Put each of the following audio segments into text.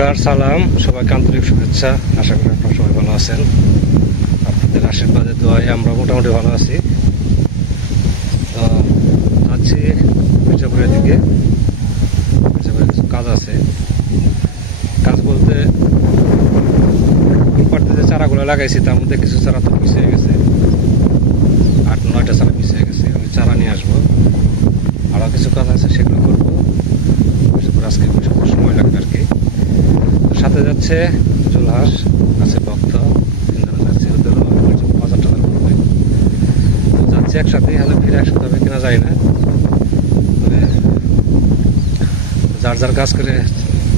নমস্কার, সালাম, সবাইকে আন্তরিক শুভেচ্ছা। আশা করি আপনারা সবাই ভালো আছেন। আপনাদের আশীর্বাদে দোয়ায় আমরা মোটামুটি ভালো আছি। তো যাচ্ছি মির্জাপুরের দিকে। মির্জাপুরে কিছু কাজ আছে। কাজ বলতে পাড়তে যে চারাগুলো লাগাইছি তার মধ্যে কিছু চারা তো মিশে গেছে, 8-9টা চারা মিশে গেছে। আমি চারা নিয়ে আসবো, আরও কিছু কাজ আছে সেগুলো করবো। আজকে সময় লাগবে আর কি। সাথে যাচ্ছে জুলহাস, আছে ভক্ত, তিনজনে যাচ্ছি। ওদেরও বাজার টাজার করবে, যাচ্ছি একসাথে। হলে ফিরে একসাথে হবে কিনা যায় না, তবে যার যার কাজ করে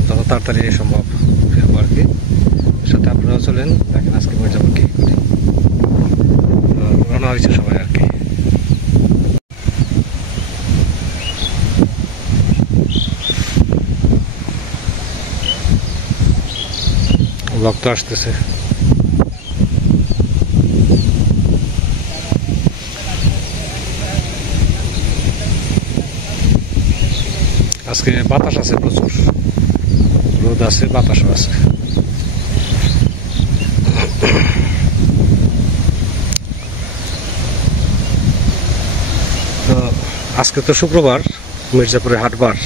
যত তাড়াতাড়ি সম্ভব ফিরবো আর কি। সাথে আপনারাও চলেন, দেখেন আজকে মির্জাপুর কি করি। রওনা হয়েছে সবাই আর কি। ভক্ত আসতেছে। আজকে বাতাস আছে প্রচুর, রোদ আছে, বাতাসও আছে। তো আজকে তো শুক্রবার, মির্জাপুরে হাটবার।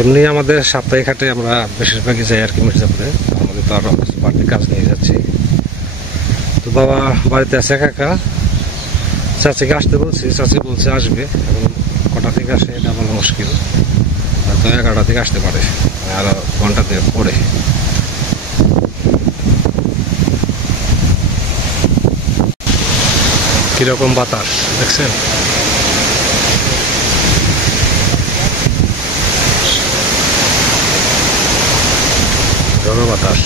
এমনি আমাদের সাপ্তাহিক হাটে আমরা বেশিরভাগই যাই আর কি মির্জাপুরে। আমাদের তো আরো বাড়তি কাজ নিয়ে যাচ্ছি। তো বাবা বাড়িতে আছে একা একা। চাচিকে আসতে বলছি, চাচি বলছে আসবে। এখন কটা থেকে আসে এটা বলা মুশকিল, হয়তো 11টা থেকে আসতে পারে, আরো ঘন্টা দিয়ে পরে। কিরকম বাতাস দেখছেন? বাতাস।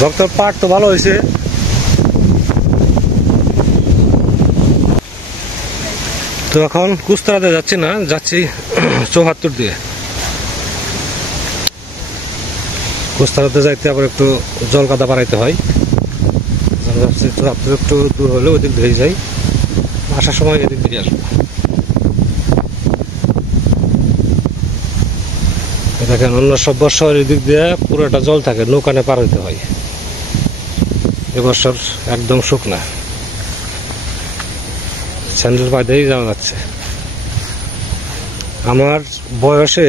ভক্তর পাট তো ভালো হয়েছে। তো এখন কুস্তারাতে যাচ্ছি না, যাচ্ছি 74 দিয়ে। কুস্তারাতে যাইতে আবার একটু জল কাদা বাড়াইতে হয়। যাচ্ছি 74 একটু দূর হলে ওইদিক ধরে যাই, আসার সময় এদিক দিয়ে আসবো। দেখেন অন্য সব বর্ষার এদিক দিয়ে পুরোটা জল থাকে, নৌকানে পার হইতে হয়। এবছর একদম শুকনা, স্যান্ডেল পায়ে দিয়েই যাওয়া যাচ্ছে। আমার বয়সে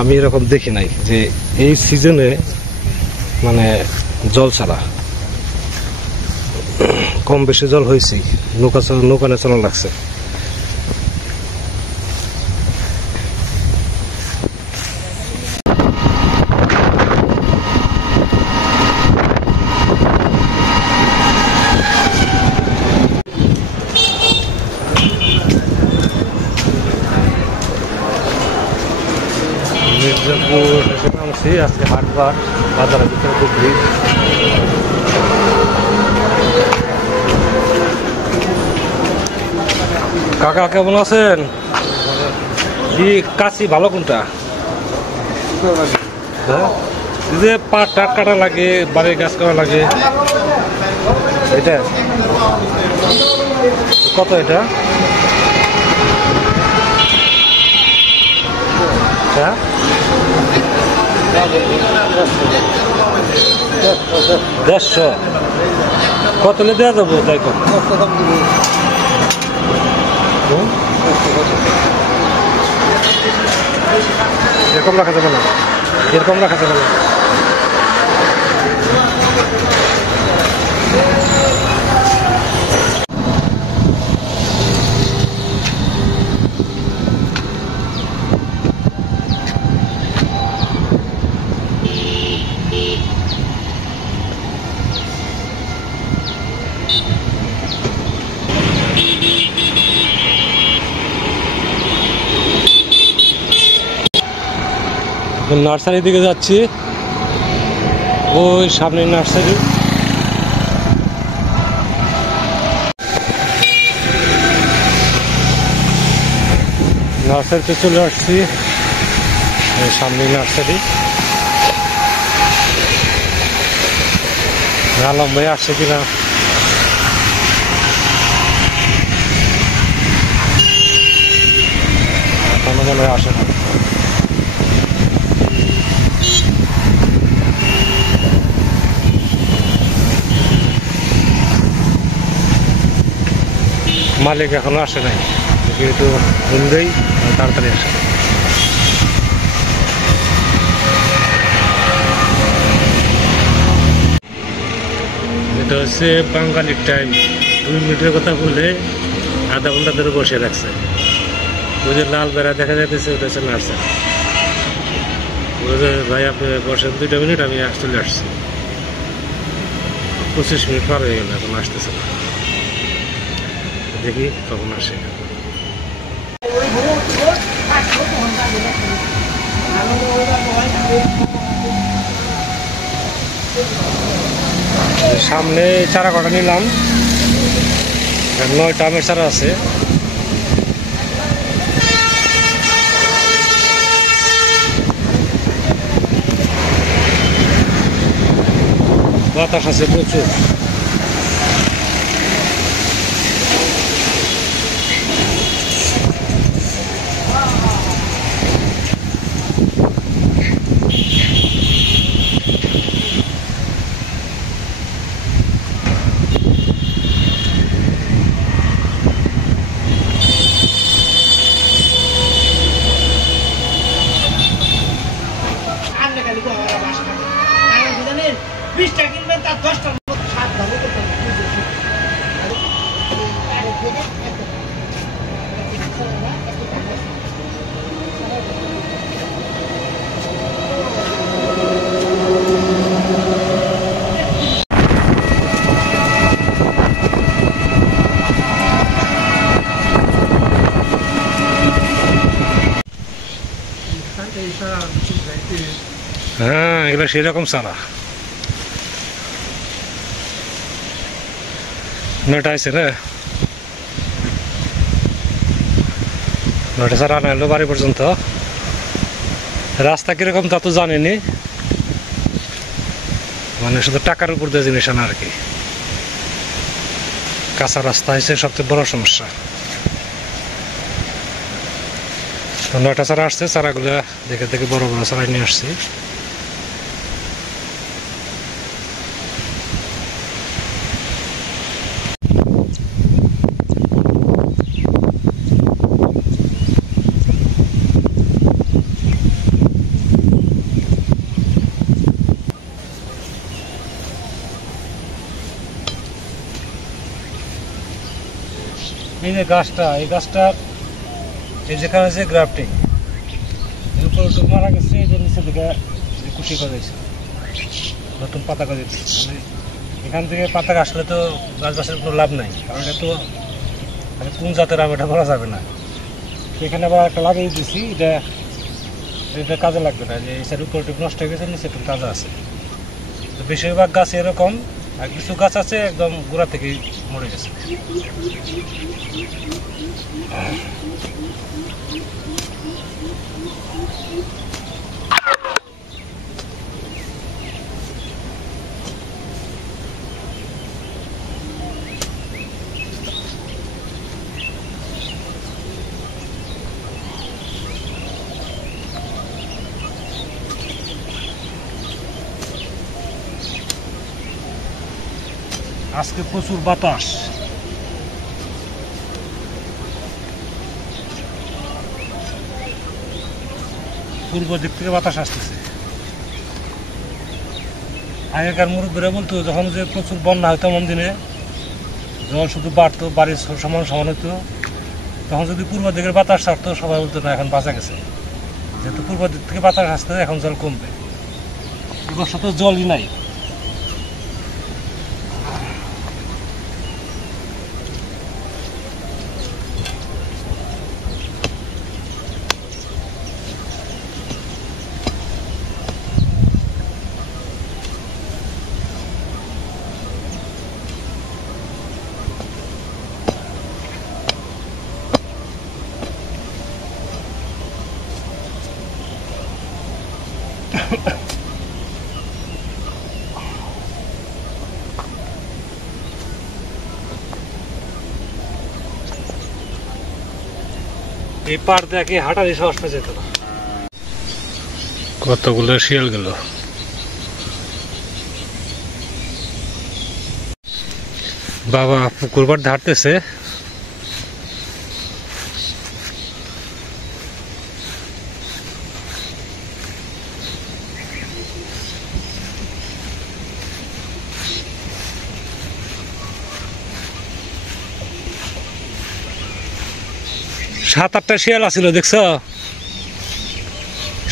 আমি এরকম দেখি নাই যে এই সিজনে মানে জল ছাড়া। কম বেশি জল হয়েছে, নৌকানে চলা লাগছে। মির্জাপুর এসে নামছি। আজকে হাটবার, বাজারের ভিতরে খুব ভিড়। কাকা কেমন আছেন? কি কাশি ভালো কোনটা? হ্যাঁ, যে পাট টাট কাটা লাগে, বাড়ির গাছ করা লাগে, এটা কত? এটা হ্যাঁ 150। কত হলে দেওয়া যাবো? তাই কত? এরকম রাখা যাবে না, এরকম রাখা যাবে না। নার্সারির দিকে যাচ্ছি, ওই সামনে নার্সারি। নার্সারিতে চলে আসছি, সামনে নার্সারি। আলম ভাই আসছে কিনা মনে হয় আসে না। মালিক এখনো আসে নাই, একটু ফোন দেই তাড়াতাড়ি আসে। এটা হচ্ছে বাঙালির টাইম, 2 মিনিটের কথা বলে আধা ঘন্টা ধরে বসে রাখছে। ওই যে লাল বেড়া দেখা যাইতেছে ওটা হচ্ছে নার্সারি। ওই যে ভাই আপনি বসেন 2 মিনিট, আমি চলে আসছি। 25 মিনিট পার হয়ে গেল, এখন আসতেছে না। দেখি কখন আসে। সামনে চারা কটা নিলাম, 9টা আমের চারা আছে। বাতাস আছে প্রচুর। হ্যাঁ, এগুলো সেরকম চারা। 9টা আছে না, 9টা চারা আনা এলো বাড়ি পর্যন্ত। রাস্তা কিরকম তা তো জানিনি, মানে শুধু টাকার উপর দিয়ে জিনিস আনা আর কি। কাঁচা রাস্তা হয়েছে সবচেয়ে বড় সমস্যা। তো 9টা চারা আসছে, চারাগুলো দেখে দেখে বড় বড় চারা নিয়ে আসছি। এই যে গাছটা, এই গাছটা এই যেখানে আছে গ্রাফটিং, এর উপর মারা গেছে। এই যে নিচে দিকে কুশি করেছে, নতুন পাতা করে দিচ্ছে। মানে এখান থেকে পাতা আসলে তো গাছ বাসের কোনো লাভ নাই, কারণ এটা তো মানে কোন জাতের আম এটা বলা যাবে না। তো এখানে আবার একটা লাগিয়ে দিচ্ছি, এটা কাজে লাগবে না। যে এই সাইড উপর নষ্ট হয়ে গেছে, নিচে একটু তাজা আছে। তো বেশিরভাগ গাছ এরকম, আর কিছু গাছ আছে একদম গোড়া থেকেই মরে গেছে। আজকে প্রচুর বাতাস। পূর্ব দিক থেকে বাতাস আসতেছে। আগেকার মুরব্বীরা বলতো যখন যে প্রচুর বন্যা হতো এমন দিনে, জল শুধু বাড়তো, বাড়ির সমান সমান হতো, তখন যদি পূর্ব দিকের বাতাস ছাড়তো সবাই বলতো না এখন বাঁচা গেছে। যেহেতু পূর্ব দিক থেকে বাতাস আসতে এখন জল কমবে। এবছর তো জলই নাই। এই পার দেখে হাঁটারই সাহস পেয়ে যেত না। কতগুলো শিয়াল গেল। বাবা পুকুর পাড় ধারতেছে। সাত আটটা শিয়াল আছিল, দেখছ?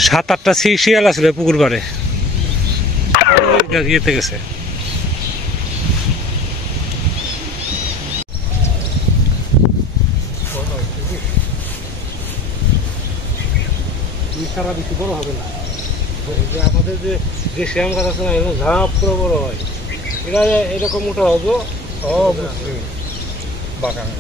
সাত আটটা শিয়াল আছিল পুকুর পাড়ে, ইয়েতে গেছে। সারা বেশি বড় হবে না, আমাদের যে দেশি আম গাছ আছে না, এরকম ঝাঁপ পুরো বড় হয়। এটা এরকম মোটা হবো বাগান।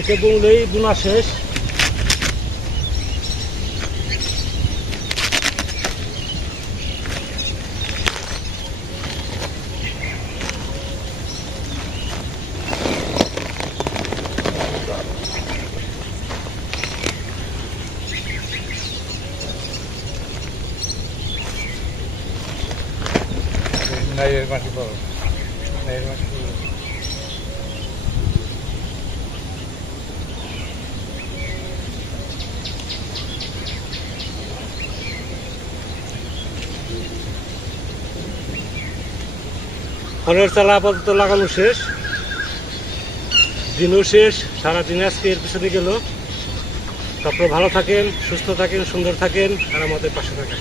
এটা বললেই বোনা শেষ। নাইয়ের মাটি বড়, নাইয়ের মাটি ফলের চালা আপাতত লাগানো শেষ, দিনও শেষ। সারাদিন আজকে এর পিছনে গেল। তারপরে ভালো থাকেন, সুস্থ থাকেন, সুন্দর থাকেন, আর আমাদের পাশে থাকেন।